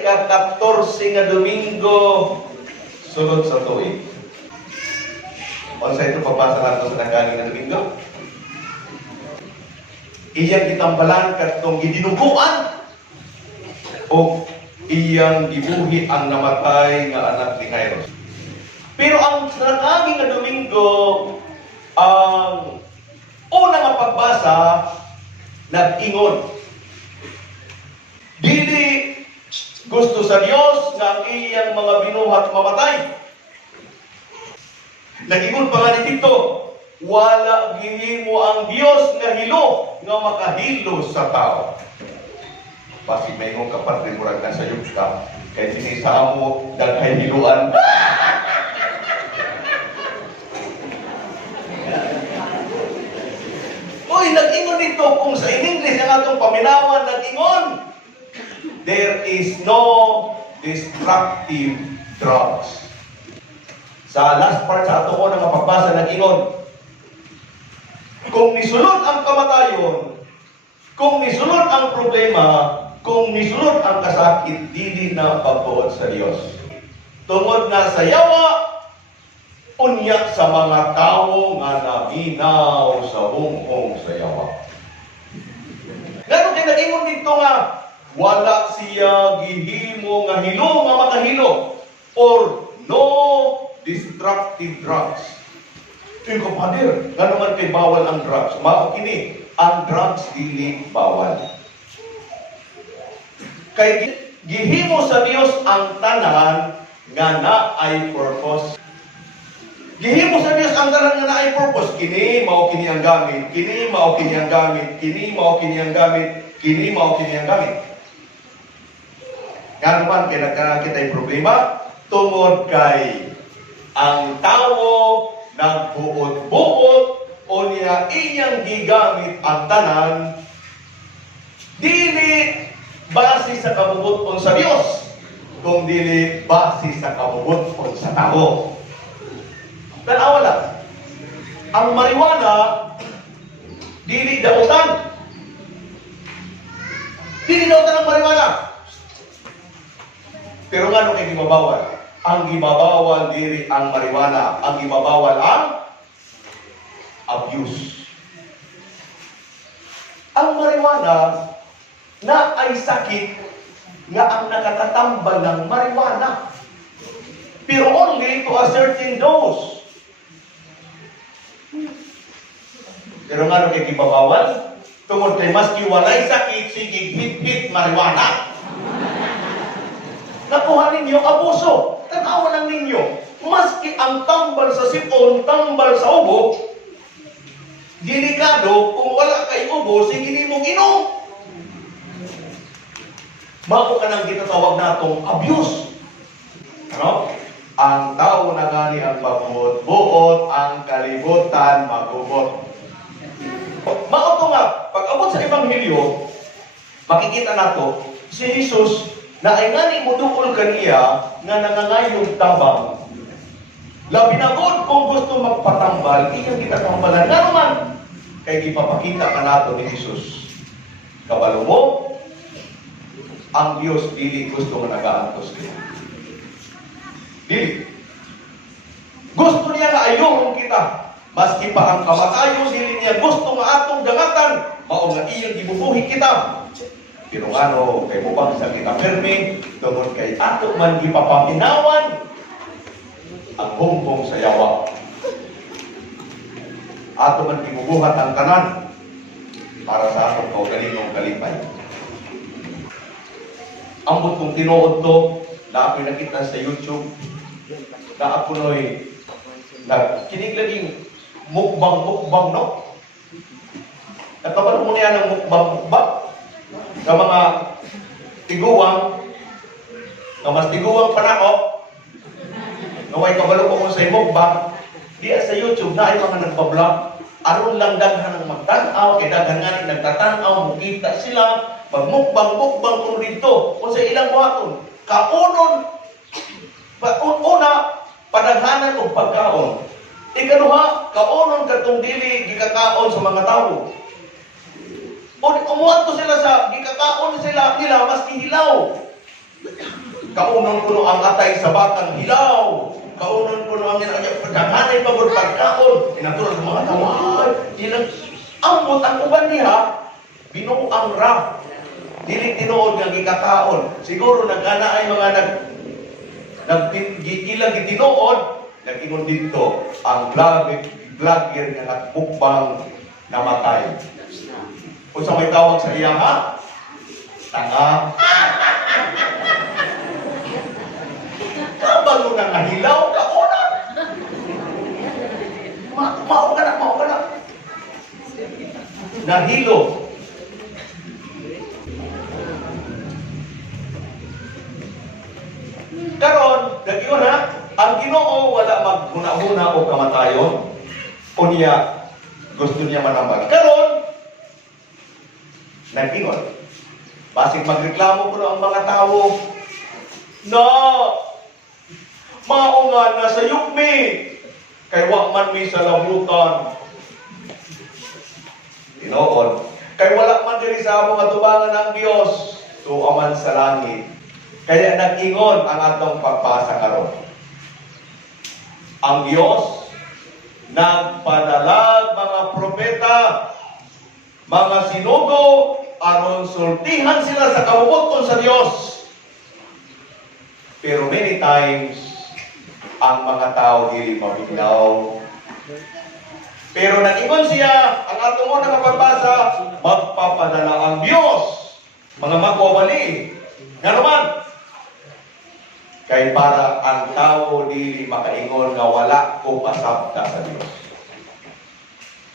ika-14 nga Domingo sulod sa tuig. Unsa ito papasa nato sa nagkaning nga Domingo? Iyang gitambalan katong gidinuguan o iyang gibuhi ang namatay nga anak ni Jairus. Pero ang nagkaning nga Domingo, ang una nga pagbasa nag-ingon. Dili gusto sa Dios nga ang iyang mga binuhat mamatay. Nag-ingon pa nga dito, wala gihimo ang Dios nga hilo nga makahilo sa tao. Basi may mong kapatid murag na sa yugta, kaya sinisa mo daghay hiluan. Uy, nag-ingon dito kung sa in-English ang atong paminawan, nag-ingon. There is no destructive drugs. Sa last part sa atong unang pagbasa, nag-ingon, kung nisulod ang kamatayon, kung nisulod ang problema, kung nisulod ang kasakit, dili na pagbuot sa Dios. Tungod na sa yawa, unya sa mga tao nga naminaw sa hungkong sa yawa. Ngano kay nag-ingon dito nga, wala siya gihimo nga hilo nga makahilo or no destructive drugs. Kaya kapadir, nga naman kay bawal ang drugs. Mao kini, ang drugs dili bawal. Kay gihimo sa Dios ang tanan nga naay purpose. Gihimo sa Dios ang tanan nga naay purpose. Kini mao kini ang gamit, kini mao kini ang gamit, kini mao kini ang gamit, kini mao kini ang gamit. Nga naman kay nagkaroon kita'y problema tungod kay ang tao nagbuot-buot o niya iyang gigamit ang tanan dili base sa kabubuton sa Dios kung dili base sa kabubuton sa tao. Tanawa lang, ang marijuana dili dautan. Dili dautan ang marijuana. Pero nga nung gibabawal? Ang gibabawal diri ang marijuana. Ang gibabawal ang abuse. Ang marijuana na ay sakit nga ang nakatatambal ng marijuana. Pero only to a certain dose. Pero nga nung gibabawal? Tungod kay maski walay sakit, sige hit-hit marijuana. Nakuha ninyo abuso. Tanawa lang ninyo. Maski ang tambal sa sipon, tambal sa ubo, delikado kung wala kay ubo, sige ni mong inom. Mao ka nang gitatawag natong abuse. Ano? Ang tao na gani ang magbuot-buot, ang kalibutan magubot. Mao to nga, pag abot sa Ebanghelyo, makikita nato si Jesus na ay ngani mudukol kaniya nga nangangayong tabang. Labi na god kung gusto magpatambal, iyang kita tambalan. Nga naman, kay gipapakita ka nato ni Jesus. Kabalo mo, ang Diyos dili gusto nga nagaantos kita. Dili. Gusto niya nga ayong kita. Maski pa ang kamatayon, dili niya gusto nga atong dangatan. Mao nga iyang gibubuhi kita. Pero ano, kay mubang sa kita permi, tungod kay ato man gipapaminawan ang hungkong sa yawa. Ato man gibubuhat ang tanan para sa atong kaugalingong kalipay. Ambot kong tinuod to, na ako'y nakita sa YouTube, na ako no'y kinig laging mukbang, no? Nakabalo mo niya ng mukbang. Sa mga tiguwang, na mas tiguwang panako, na may kabalo ko sa mukbang, diya sa YouTube na ay mga nagpa-vlog, aron lang daghan ng magtanaw, kay daghan nga nagtatanaw, mukita sila, magmukbang kung dito, kung sa ilang buhaton, kaunon, una, padaghanan o pagkaon. Ikaduha, kaunon katong dili gikakaon sa mga tao. O umuhat to sila sa gikakaon sila nila maski hilaw. Kaunon ko no ang atay sa batang hilaw. Kaunon ko no ang pagkakanay pagod pagkaon. Inatulad ng mga tawad. Amot ang uban niya, binuang ra. Dili tinuod nga gikakaon. Siguro nagana ay mga naggigilang gitinuod, nag-ingon dito ang vlogger nga nagmukbang namatay. Kung sa may tawag sa iya ha? Tanga. Kabalo na nahilaw ka una. Mao ka na. Nahilo. Karon, dagiyon ha, ang Ginoo wala maghuna-huna o kamatayon. Unya, gusto niya manambag. Karon, nag-ingon. Basig magreklamo ko ang mga tao na maunga na sa yukmi kay wakman mi sa labutan. Tinoon, kay wala man diri sa among atubangan ng Dios tuaman sa langit. Kaya nag-ingon ang atong pagbasa karon. Ang Dios nagpadalag mga propeta, mga sinugo, aron sultihan sila sa kabubuton sa Dios. Pero many times, ang mga tao dili mabiglaw. Pero nag-ingon siya, ang atong unang pagbasa, magpapadala ang Dios, mga magwawali. Nga naman, kay para ang tao dili makaingon nga wala ko pasabta sa Dios.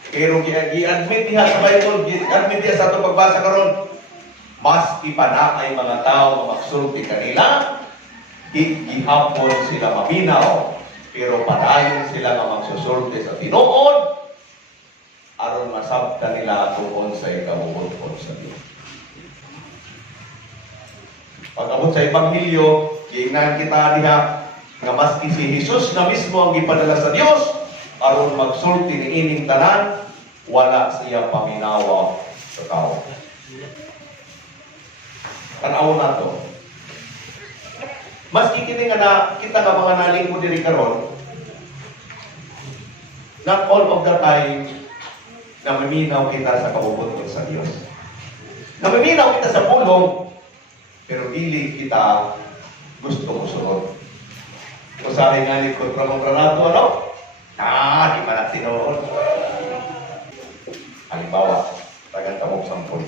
Pero gi-admit niya sa Bible, gi-admit niya sa atong pagbasa karon, maski pa na ay mga tao magsulti kanila, gihapon sila maminaw, pero padayon sila nga magsusulti sa tinuod, aron masabta nila tungkol sa ikabubuton sa Dios. Pag-abot sa Ebanghelyo, giingnan kita diha nga maski si Jesus na mismo ang gipadala sa Dios aron magsulti ni ining tanan, wala siya paminawa sa tao. Tanaw na to. Maski kini nga na kita ka mga nalingkod diri karon, not all of the time na maminaw kita sa kabubuton sa Dios. Na maminaw kita sa pulong, pero dili kita gusto mo sunod. Kung sa akin nga likod pramong pranato, ano? Di pa natin noon. Halimbawa, tagang tamog sampol.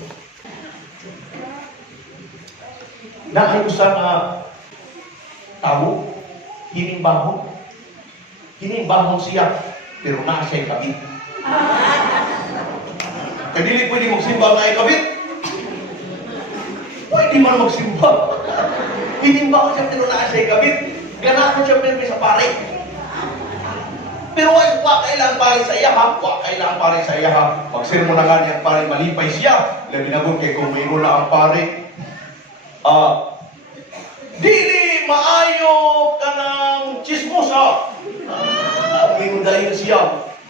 Nakayusa nga tao, hinimbahon. Hinimbahon siya, pero na siya'y kabit. Kadili pwede magsimba nga ay kabit. Pwede man magsimba. Hinimbahon siya, pero na siya'y kabit. Ganahan siya pero sa pare. Pero ay kailang pare sa iyaha, kailang pare sa iyaha. Magsirmo na nga niyang pare, malipay siya. Labi na kung kay kumayo na ang pare. Dili maayo ka ng chismosa. Mingon dahil siya.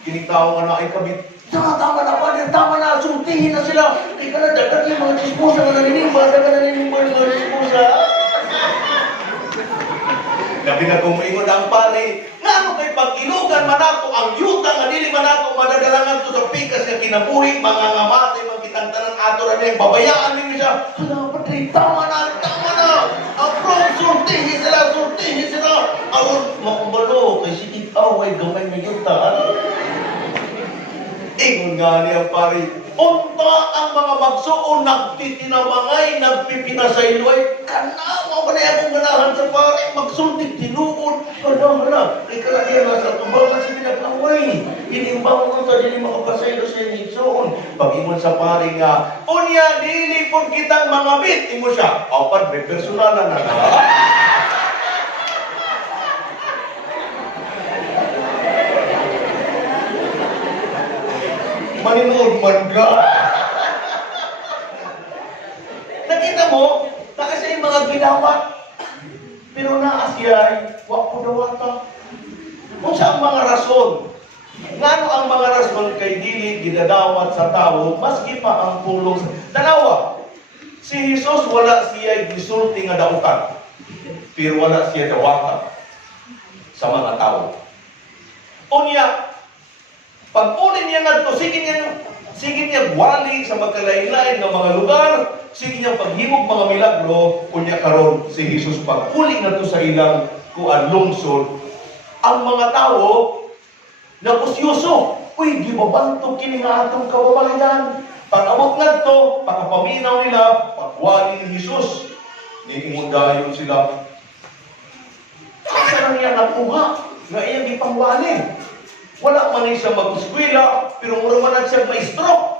Kinitaw nga na ay kabit. Tama na pa, tama na, sultihin na sila. Ika na, dagat yung mga chismosa na naninimba, yung mga chismosa. Labi na kung maingon ang pare, nga ano kay pag-ilugan manako ang yuta nga dili manako madadalangan to sa pikas nga kinabuhi, mga ngamatay, mga kitantanan ato na niya, babayaan ninyo siya. Hala, patri, tama na. Ang prom, sultihin sila. Aron, makumbalo, kay sikit away, gamay may yuta. Ingon nga niya pare, unta ang mga magsuon, nagtitinamangay, nagpipinasayloy, kanawa ko na akong ganahan sa pare, magsulti, tinuod, hala, ika na niya nasa tubal kasi pinaglaway, inimbang mo sa dili makapasaylo sa inigsoon. Pag-ingon sa pare nga, unya, dili po kitang mga bit, imo siya, apat, may personalan na na. Maninood man ka. Nakita mo, kasi yung mga ginawat. Pero naas yay, wak po dawata. Kung saan mga rason, ngano ang mga rason kay dili ginadawat sa tao, maski pa ang pulong. Tanawa, si Jesus wala siya gisulti nga dautan. pero wala siya dawata sa mga tao. Unya, pag unin niya ngadto, sige niya wali sa magkalain-lain ng mga lugar, sige niya paghimog mga milagro, unya karon si Jesus pag uli ngadto sa ilang kuan lungsod, ang mga tao nakusyoso, uy, gibabanto kini nga atong kababayan. Pag abot ngadto, pagkapaminaw nila, pagwali ni Jesus, niingon dayon sila. Asa na niya nakuha nga iyang ipangwali? Wala man siya mag-eskwela, pero mura man siya maestro.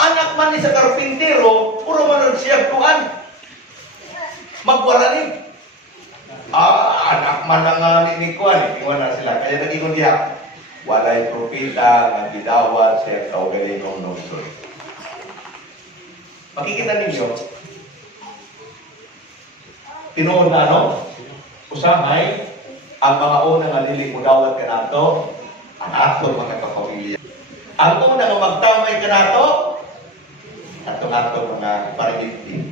Anak man ni sa karpintero, mura man siya kuan. Magwaralig. Anak man nga ni kuan, iwan na sila. Kaya nag-ingon diya, walay propeta nga gidawat sa kaugalingong lungsod. Makikita ninyo, tinuod na ano? Usahay, ang mga una nga dili mo dawat ka nato, ang ato mga kapamilya. Ang una nga magtamay ka nato, ato mga parigiti.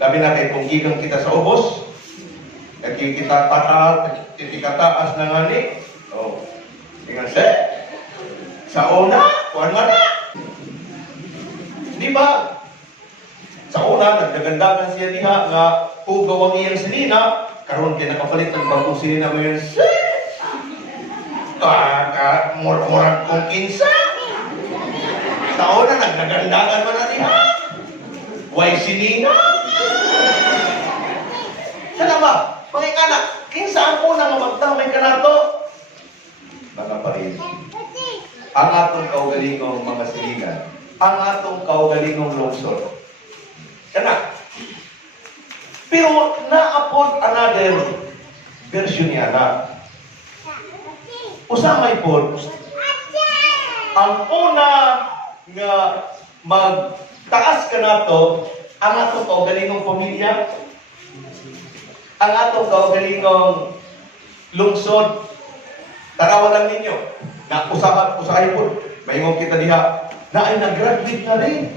Labi natin kung gigang kita sa ubos, nakikitaas na nga ni, tingnan sa una, kuhan nga na. Di ba? Sa una, nagdagandagan siya diha nga hugaw ang iyang sinina, karon kay nakapalit ng bagong sinina mo yun. Murag kong kinsa. Sa una, nagdagandagan man na diha. Way sinina. Sana ba? Mga anak, kinsa ang una nga magtamay ka nato? Mga parin. Ang atong kaugalingong mga silingan, ang atong kaugalingong lungsod. Kana. Pero naapod another version niya na. Usamay po, ang una nga magtaas ka nato, ang atong kaugalingong pamilya, ang atong kaugalingong lungsod. Tarawan lang ninyo, na usahay po, mayroon kita diha, na ay nag-graduate na rin.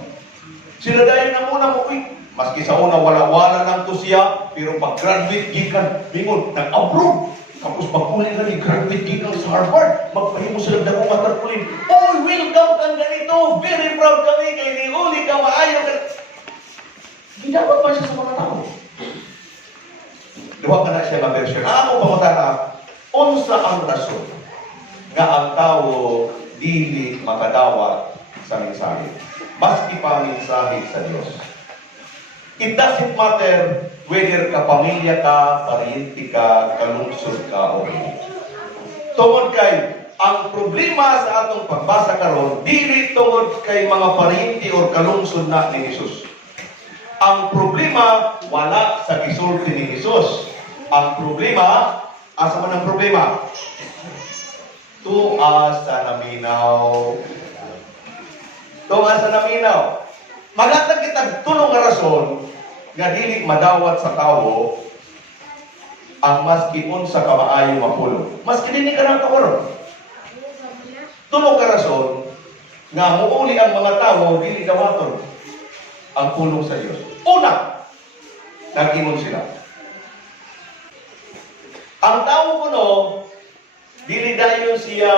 Sila dahil na muna mo, maski sa una wala-wala lang to siya, pero pag-graduate gikan, bingon, nag-approve. Tapos pag-uli na ni graduate gikan sa Harvard, magpahimo sila na kung matarpulin. Oh, welcome kang ganito, very proud kami, kay ni uli ka, maayo ka. Ginawa pa siya sa mga tao. Duha ka na siya na version. Ako pamutana, unsa ang rason nga ang tao dili makadawat sa mensahe. Maski pa mensahe sa Diyos. It doesn't matter whether kapamilya ka, pariente ka, kalungsod ka, o hindi. Tungod kay, ang problema sa atong pagbasa karon dili tungod kay mga pariente o kalungsod na ni Jesus. Ang problema, wala sa gisulti ni Jesus. Ang problema, asa man ang problema? Tuas sa naminaw. Tuas sa naminaw. Magatag kitag tulong nga rason nga dili madawat sa tao ang maski unsa ka maayo mapulo. Maski dinhi ka nang karon. Tulong ka rason nga muuli ang mga tao dili dawaton ang pulong sa Dios. Una, nag-ingon sila. Ang tao kuno dili dayon siya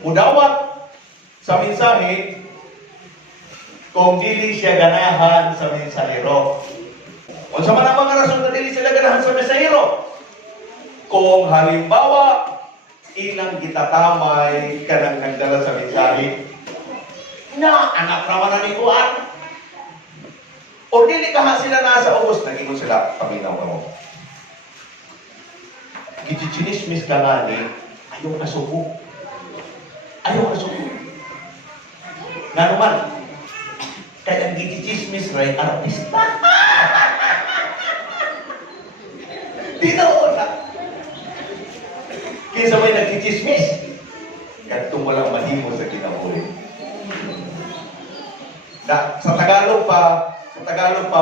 mudawat sa mensahe kung dili siya ganahan sa mensahero. Unsa man ang mga rason na dili sila ganahan sa mensahero? Kung halimbawa ilang gitatamay kanang nagdala sa mensahe na anak naman na ni Juan, o dili ka sila nasa ubos, nag-ingon sila, paminaw mo. Gichichinismis ka nga ni, ayaw ka suko. Ayaw ka suko. Nga naman, kaya ang gichichismis rin, artista. Di na una. Kaya sabay nagchichismis, katong walang mahimo sa kinabuhi. Sa Tagalog pa,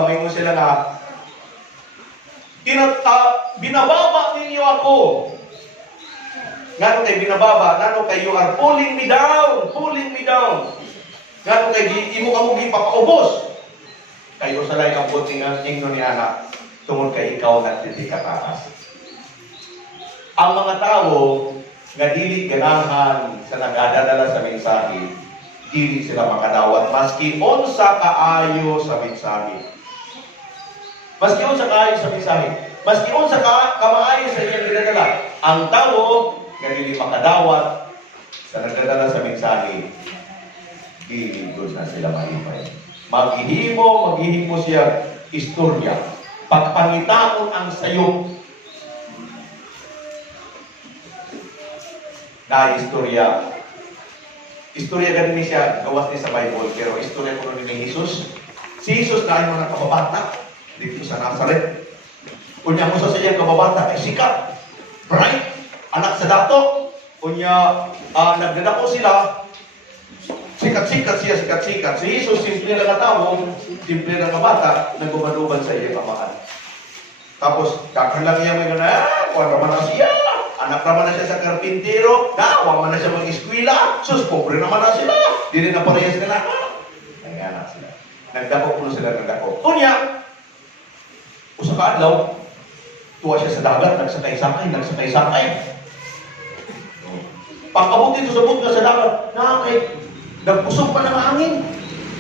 may sila na, binababa ninyo ako. Ngano kay binababa, ngano kay you are pulling me down. Ngano kay imo ka mo gipapaubos. Kayo sa lahi ang buting ang ingno ni anak, tungod kay ikaw na hindi kataas. Ang mga tao nga dili ganahan sa nagadadala sa mensahe, dili sila makadawat maski unsa kaayo sa mensahe. Maski unsa kaayo sa mensahe, maski unsa kamaayo sa iyang ginadala, ang tao nga dili makadawat sa nagdadala sa mensahe, dili gud na sila malipay. Maghihimo siya istorya. Pagpangitaon ang sayo na istorya. Istorya ganun siya, gawas ni sa Bible, pero istorya ko ni Jesus. Si Jesus na ay mga kababata dito sa Nazareth. Unya mo sa iyang kababata ay sikat, bright, anak sa dato. Unya nagdadako sila, sikat-sikat siya, sikat-sikat. Si Jesus, simple lang na tao, simple lang na bata, nagbumaduban sa iyang amahan. Tapos, kakar lang niya may gana, kuwan naman na siya. Anak naman na siya sa karpintero, nawang man na siya mag-eskwila. Sus, pobre naman na sila. Di rin na parehas nila. Ay, anak sila. Nagdako po sila, nagdako. Unya, usa ka adlaw, tuwa siya sa dagat, nagsakay-sakay. Pagkabot dito sa butka sa dagat, nagpusog pa ng hangin,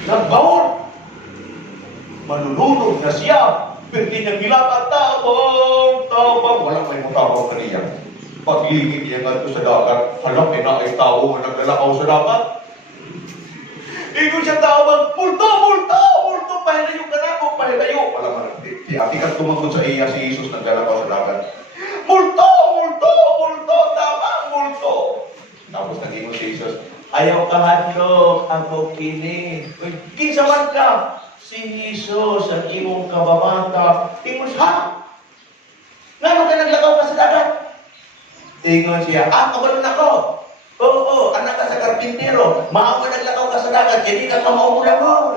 nagbawon. Manunulog na siya. Pero di niyang nilapat, tabang. Walang may mutabang kaniya. Pagligid niya nga sa dagat, halang na ay tao na naglalakaw sa dagat. Ito siya tawag, multo, pahilayo ka na po, pahilayo. Wala man, di atikat tumagod sa iya si Jesus naglalakaw sa dagat. Multo, tama, multo. Tapos naging si Jesus, ayaw ka hadlok, ako kini. Kinsa man ka? Si Jesus, ang imong kababata. Tingos, ha? Ngano ka naglakaw ka sa dagat? Tingos siya, kabalon ako. Oo, anak ka sa karpintero. Maaw ka naglakaw ka sa dagat, hindi ka kamaulang mo.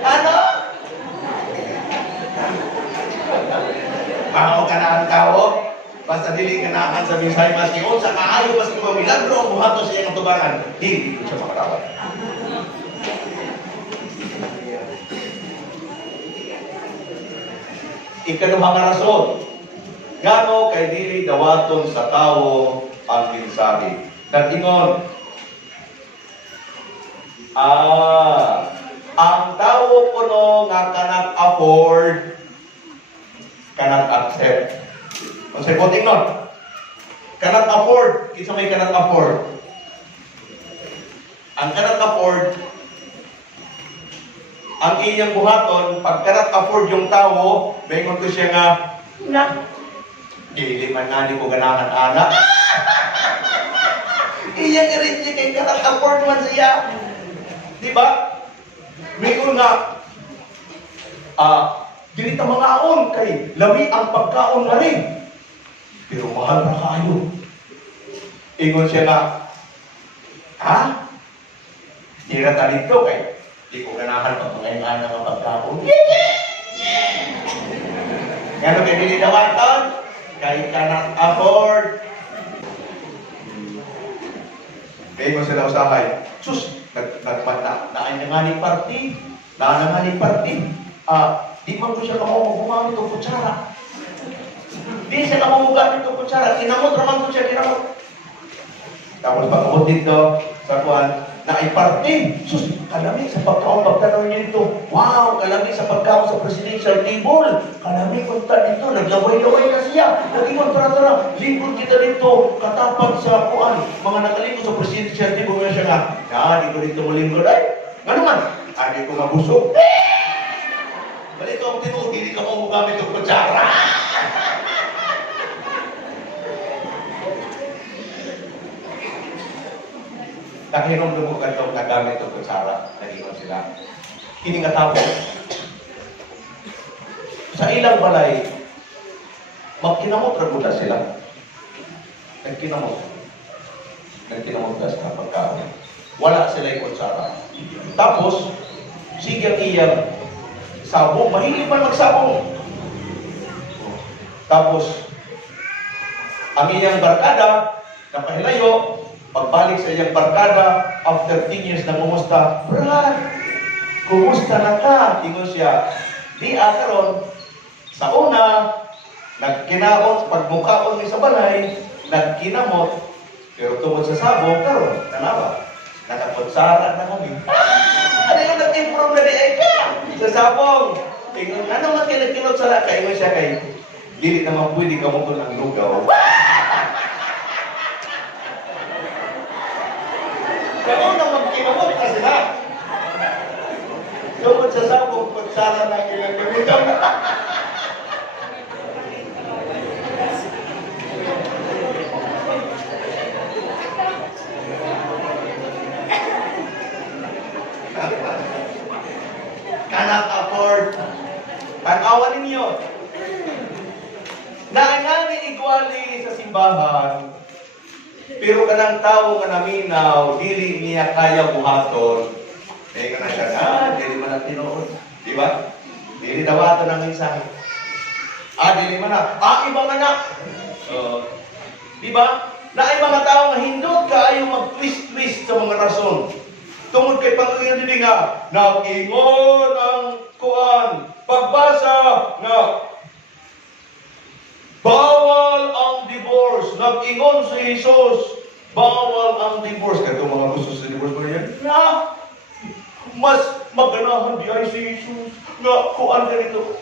Ano? Maaw ka na ang tao? Basta dili ganahan sa mensahe maski sa kaayo maski milagro buhaton sa iyang tubangan, dili siya makatawad. Ikaduhang rason, ngano kay dili dawaton sa tao ang mensahe. Nag-ingon, ang tao kuno nga cannot afford, cannot accept. Kung sa'yo voting nun, cannot afford. Kinsa may cannot afford? Ang cannot afford, ang iyang buhaton, pag cannot afford yung tao, maingon ko siya nga, dili man nga ko ganahan anak. Iyang rin siya kay cannot afford man siya. Di ba? Maingon nga, dili ta mangaon kay lawi ang pagkaon na rin. Pero mahal na kayo. Ingon siya na, ha? Tira ka dito kay di ko ganahan pag mga ng pagkakon. Ngano kay dili dawaton? Kay cannot afford. Kaya mo sila usahay. Sus, nagpata. Naanyanganing party. Di man ko siya gumamit o kutsara. Di siya gumamit o kutsara. Kinamot raman ko siya, kinamot. Tapos pag-abot dito, sa kuwan, na-party. Sus, kalami sa pagkaon, pagkanaw niyo ito. Wow, kalami sa pagkaon sa presidential table. Kalami punta dito, naglaway-laway na siya. Nag-ingon, tara, lingkod kita dito, katapat sa kuwan. Mga nakalingkod sa presidential table nga siya nga, di ko dito malingkod. Ay, ano man? Di ko mabusog. Balito ang tinuod, hindi ka mo gamit yung kutsara. Nakinom lumukan itong nagamit itong kutsara. Nag-iwan sila. Kini nga tao. Sa ilang balay, magkinamot na sila. Nagkinamot na sa pagkaon. Wala sila yung kutsara. Tapos, sige iyang sabong. Mahilig man magsabong. Tapos, ang iyang barkada, napahilayo, pagbalik sa iyang barkada, after 10 years na mumusta, Brad, kumusta na ka? Ingon siya, di karon sa una, nagkinaot, pagmukaon ni sa balay, nagkinamot, pero tungod sa sabong, karon tanawa, nakaputsara na kami. Ano yung nag-improve na di ay ka? Sa sabong. Ingon, ano man kinagkinot sa laka? Ingon siya kay, dili naman pwede ka mo ng lugaw. Kamo na magkinamot na sila. Tungod sa sabong, pagsara na ilang lugaw. Cannot afford. Tanawan ninyo. Naangani igwali sa simbahan, pero kanang tao nga naminaw, dili niya kaya buhaton. Kaya ka na siya, dili man ang tinuod. Di ba? Dili dawaton ang mensahe. Dili man na. Ibang anak. Di ba? Na ay mga tao nga hindot ka ayaw mag-twist-twist sa mga rason. Tungod kay Panginoon din nga, nag-ingon ang kuan, pagbasa nga, bawal ang divorce. Nag-ingon si Jesus, bawal ang divorce. Kaya itong mga gusto sa divorce ba yan? Na, mas maganahan di ay si Jesus. Nga, kuan ka nito.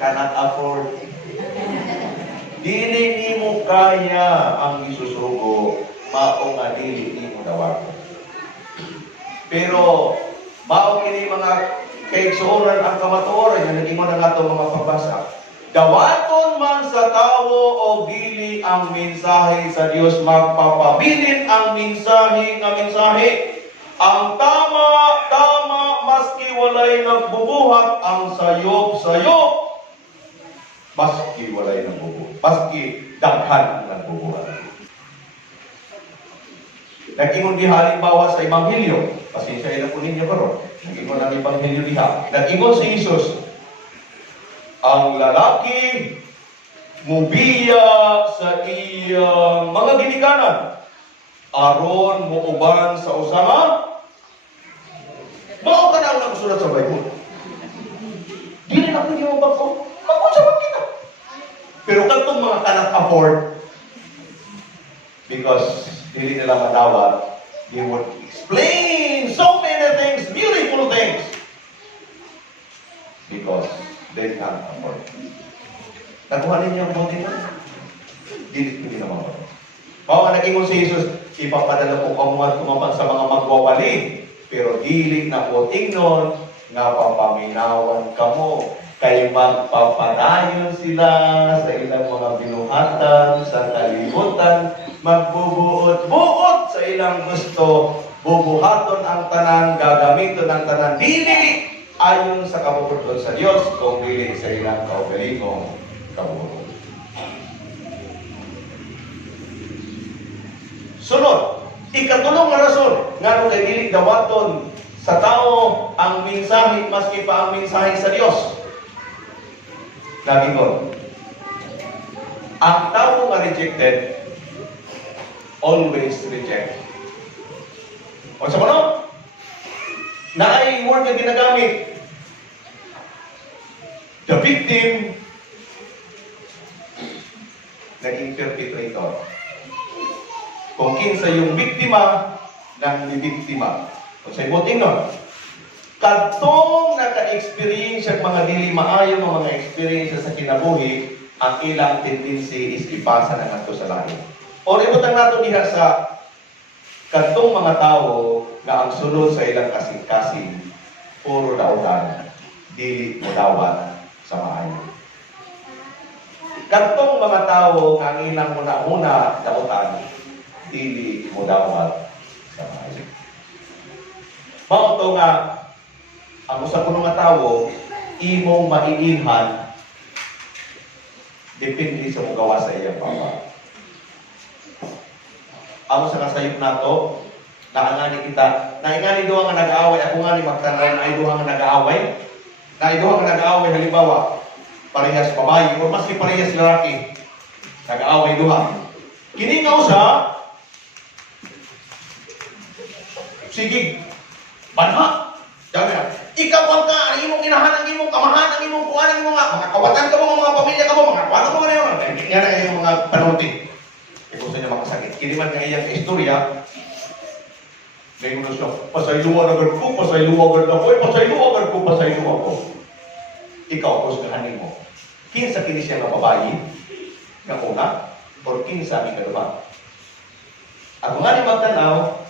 Cannot afford. Dili ni mo kaya ang isusugo, mao nga dili ni mo dawako. Pero, mao kini mga kaigsuonan ang kamatuoran, yung nag-ingon na nga itong mga pagbasa. Dawaton man sa tao o dili ang mensahe sa Dios, magpapabilin ang mensahe nga mensahe. Ang tama, maski walay nagbubuhat, ang sayop, maski walay nagbubuhat, maski daghan ang nagbubuhat. Nag-ingon di halimbawa sa Ebanghelyo, pasensya ina po ninyo karon. Nag-ingon ang Ebanghelyo diha. Nag-ingon si Jesus, ang lalaki mubiya sa iyang mga ginikanan, aron muuban sa usaha. Mao ka na ang nagsulat sa Bible. Dili na pwede mo ba ko? Mag-usapan kita. Pero kantong mga cannot afford, because dili nila madawat, they would explain so many things, beautiful things, because they can't afford. Nakuha ninyo ang buti na? Dili naman. Mao nga nag-ingon si Jesus, ipapadala ko kamuhat kumapag sa mga magwawali, pero dili na po tingnon nga papaminawan kamo. Kay magpapadayon sila sa ilang mga binuhatan, sa kalibutan, magbubuot-buot sa ilang gusto, bubuhaton ang tanan, gagamiton ang tanan, dili ayon sa kabubuton sa Dios, kung dili sa ilang kaugalingong kabubuton. Sunod, ikatulong nga rason, nga kay dili dawaton sa tao ang mensahe, maski pa ang mensahe sa Dios. Nagingon, ang tao nga rejected, always reject. O sa ano? Na ay word na ginagamit. The victim, naging perpetrator. Kung kinsa yung biktima, nang bibiktima. O sa ibuting nun, kadtong naka-experience ang mga dili maayo mga experience sa kinabuhi, ang ilang tendency is ipasa na nato sa lahi. O ibutang nato diha sa kadtong mga tao nga ang sulod sa ilang kasing-kasing, puro dautan, dili mo dawat sa maayo. Kadtong mga tao nga ang ilang muna-una dautan, dili mo dawat sa maayo. Mao to nga ang usa kuno nga tawo imong maiilhan depende sa mugawa sa iyang papa. Amo sa kasayop nato, naangani kita, naingani duha nga nag-aaway, ako nga ni magtanaw na ay duha nga nag-aaway. Na ay duha nga nag-aaway halimbawa, parehas babae o maski parehas lalaki. Nag-aaway duha. Kini nga usa sige, banha. Sabi na, ikaw ang ka, ang imong inahan, ang imong kamahan, ang imong kuhan, ang imong mga kawatan ka mo, mga pamilya ka mo, mga kuwan ka mo na yun. Nga na yung mga panuti. E kung sa inyo makasakit. Kiniman nga iyang istorya, ngayon na siya, pasayluwa agad ko, pasayluwa agad ako, pasayluwa agad ko, pasayluwa ako. Ikaw, kusgahanin mo. Kinsa kini siya nga babayi, nga una, or kinsa ang ikaduha. Ako nga ni magtanaw,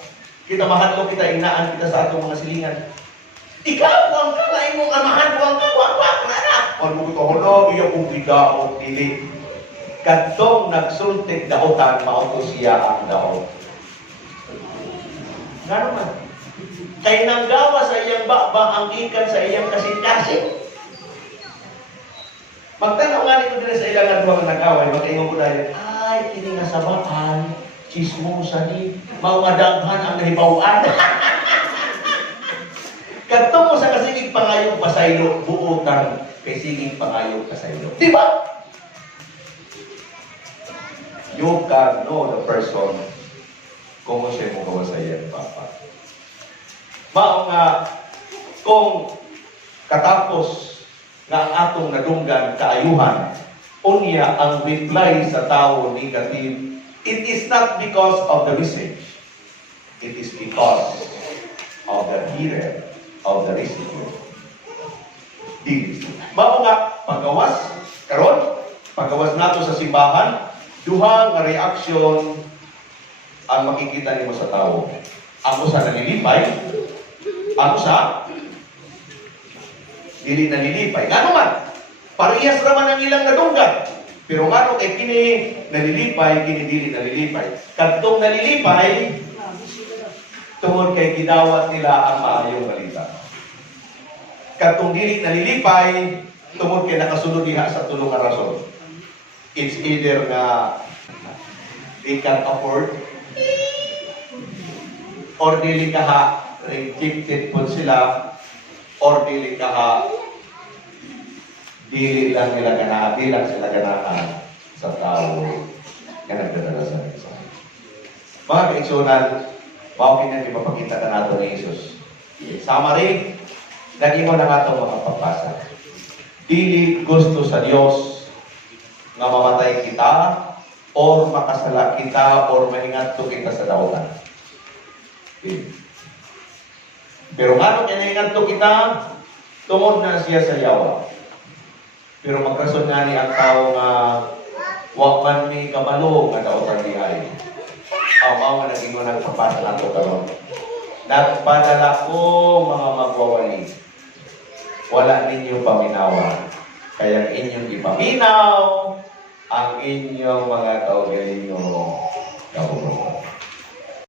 kita mahadlo kita, inaan kita sa atong mga silingan. Ikaw, huwag ka, lain mong amahan, huwag ka, na. Ano ko ito, hulo, iya kong bidaot, dili. Kadtong nagsultik daotan, mauto siya ang daot. Nga naman. Kay nanggawa sa iyang bakba, ang ikan sa iyang kasin-kasin. Magtanaw nga nito din sa ilang adwang nag-away, magkaingon ko dahil, ay, ini nga sabaan, chismosa ni, maumadaghan ang nahibawan. Kadto mo sa kasigig pangayong pasaylo, buotan kay sigig pangayong pasaylo. Di ba? You can know the person kung mo siya mo gawa sa iyan, Papa. Mao nga, kung katapos nga atong nadunggan kaayuhan, unya ang reply sa tao negative, it is not because of the message. It is because of the hearer of the recipient. Mao nga, paggawas nato sa simbahan, duha nga reaksyon ang makikita nimo sa tao. Ako sa nalilipay, ako sa dili nalilipay. Ngano man, parehas raman ang ilang nadunggan. Pero ngano kay kini nalilipay, kini dili nalilipay. Kadtong nalilipay, tungod kay gidawat nila ang maayong balita. Kadtong dili nalilipay, tungod kay nakasunod diha sa tulong nga rason. It's either nga they can afford or dili kaha rejected po sila or dili kaha dili lang nila ganahan, dili lang sila ganahan sa tao nga nagdadala sa mensahe. Mga kaigsunan, bakit na ipapakita ka nato ni Jesus? Summary, nag-ingon na nga itong mga pagpasa. Dili gusto sa Diyos nga mamatay kita or makasala kita or maningadto kita sa daotan. Okay. Pero nga nung inaingadto kita, tungod na siya sa yawa. Pero magrason nga ni ang tao nga wag man mi kabalo nga daotan di ay. Ang nga nag-ingon ang pagpasa nato karon. Nagpadala ko mga magwawali. Wala ninyo paminawan. Kaya inyong ipaminaw ang inyong mga kaugalinyo kaugalinyo.